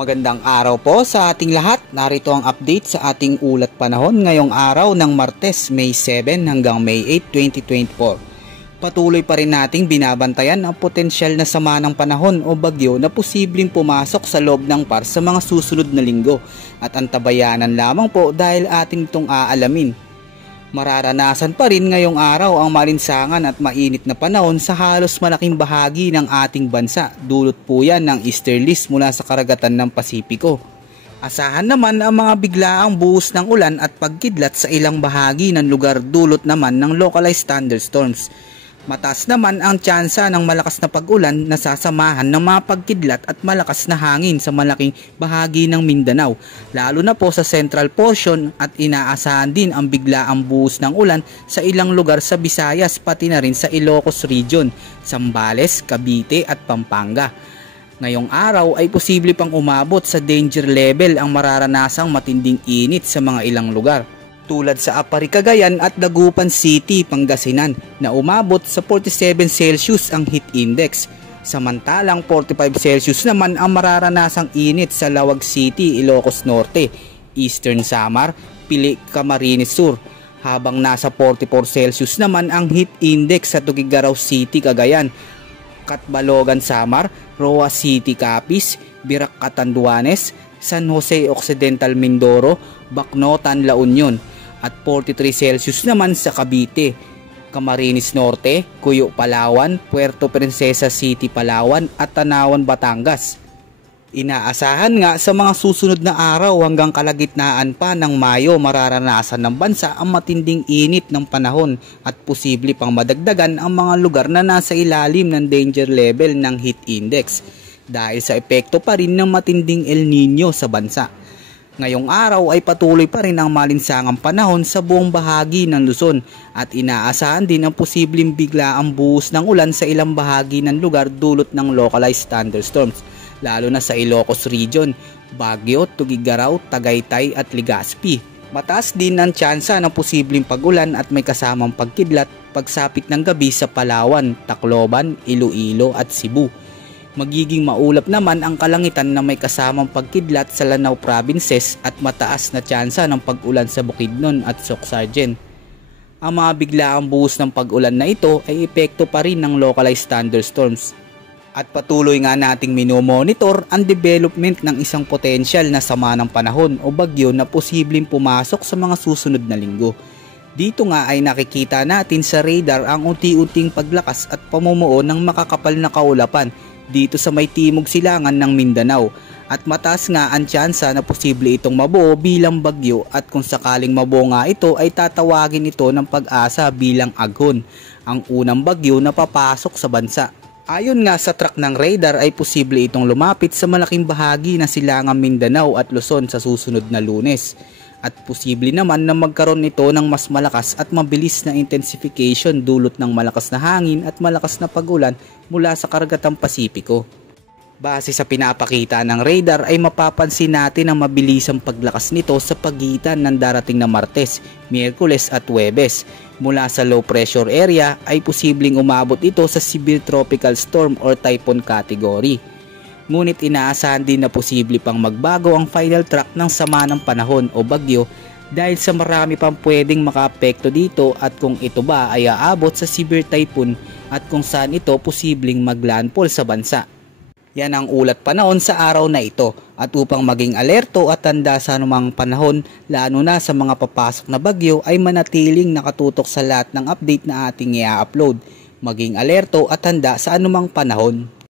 Magandang araw po sa ating lahat. Narito ang update sa ating ulat panahon ngayong araw ng Martes, May 7 hanggang May 8, 2024. Patuloy pa rin nating binabantayan ang potensyal na sama ng panahon o bagyo na posibleng pumasok sa loob ng PAR sa mga susunod na linggo at antabayanan lamang po dahil ating itong aalamin. Mararanasan pa rin ngayong araw ang malinsangan at mainit na panahon sa halos malaking bahagi ng ating bansa. Dulot po yan ng easterlies mula sa karagatan ng Pasipiko. Asahan naman ang mga biglaang buhos ng ulan at pagkidlat sa ilang bahagi ng lugar, dulot naman ng localized thunderstorms. Mataas naman ang tsansa ng malakas na pag-ulan na sasamahan ng mga pagkidlat at malakas na hangin sa malaking bahagi ng Mindanao, lalo na po sa central portion, at inaasahan din ang biglaang buhos ng ulan sa ilang lugar sa Visayas pati na rin sa Ilocos Region, Zambales, Cavite at Pampanga. Ngayong araw ay posible pang umabot sa danger level ang mararanasang matinding init sa mga ilang lugar, tulad sa Apari, Cagayan at Dagupan City, Pangasinan na umabot sa 47 Celsius ang heat index. Samantalang 45 Celsius naman ang mararanasang init sa Lawag City, Ilocos Norte, Eastern Samar, Pili, Camarines Sur, habang nasa 44 Celsius naman ang heat index sa Tuguegarao City, Cagayan, Catbalogan, Samar, Roa City, Capiz, Birac, Catanduanes, San Jose Occidental, Mindoro, Bacnotan, La Union, at 43 Celsius naman sa Cavite, Camarines Norte, Cuyo, Palawan, Puerto Princesa City, Palawan at Tanawan, Batangas. Inaasahan nga sa mga susunod na araw hanggang kalagitnaan pa ng Mayo mararanasan ng bansa ang matinding init ng panahon at posible pang madagdagan ang mga lugar na nasa ilalim ng danger level ng heat index dahil sa epekto pa rin ng matinding El Nino sa bansa. Ngayong araw ay patuloy pa rin ang malinsangang panahon sa buong bahagi ng Luzon at inaasahan din ang posibleng biglaang buhos ng ulan sa ilang bahagi ng lugar dulot ng localized thunderstorms, lalo na sa Ilocos Region, Baguio, Tuguegarao, Tagaytay at Legazpi. Mataas din ang tsansa ng posibleng pag-ulan at may kasamang pagkidlat pagsapit ng gabi sa Palawan, Tacloban, Iloilo at Cebu. Magiging maulap naman ang kalangitan na may kasamang pagkidlat sa Lanao Provinces at mataas na tsansa ng pag-ulan sa Bukidnon at Sorsogon. Ang mga biglaang buhos ng pag-ulan na ito ay epekto pa rin ng localized thunderstorms. At patuloy nga nating minomonitor ang development ng isang potensyal na sama ng panahon o bagyo na posibleng pumasok sa mga susunod na linggo. Dito nga ay nakikita natin sa radar ang unti-unting paglakas at pamumuo ng makakapal na kaulapan dito sa may timog silangan ng Mindanao, at mataas nga ang tsansa na posible itong mabuo bilang bagyo, at kung sakaling mabuo nga ito ay tatawagin ito ng Pag-asa bilang Aghon, ang unang bagyo na papasok sa bansa. Ayon nga sa track ng radar ay posible itong lumapit sa malaking bahagi ng silangang Mindanao at Luzon sa susunod na Lunes, at posible naman na magkaroon ito ng mas malakas at mabilis na intensification dulot ng malakas na hangin at malakas na pag-ulan mula sa karagatang Pasipiko. Base sa pinapakita ng radar ay mapapansin natin ang mabilisang paglakas nito sa pagitan ng darating na Martes, Miyerkules at Huwebes. Mula sa low pressure area ay posibleng umabot ito sa severe tropical storm or typhoon category. Ngunit inaasahan din na posible pang magbago ang final track ng sama ng panahon o bagyo dahil sa marami pang pwedeng makaapekto dito, at kung ito ba ay aabot sa severe typhoon at kung saan ito posibleng maglandfall sa bansa. Yan ang ulat panahon sa araw na ito, at upang maging alerto at tanda sa anumang panahon lalo na sa mga papasok na bagyo ay manatiling nakatutok sa lahat ng update na ating i-upload. Maging alerto at tanda sa anumang panahon.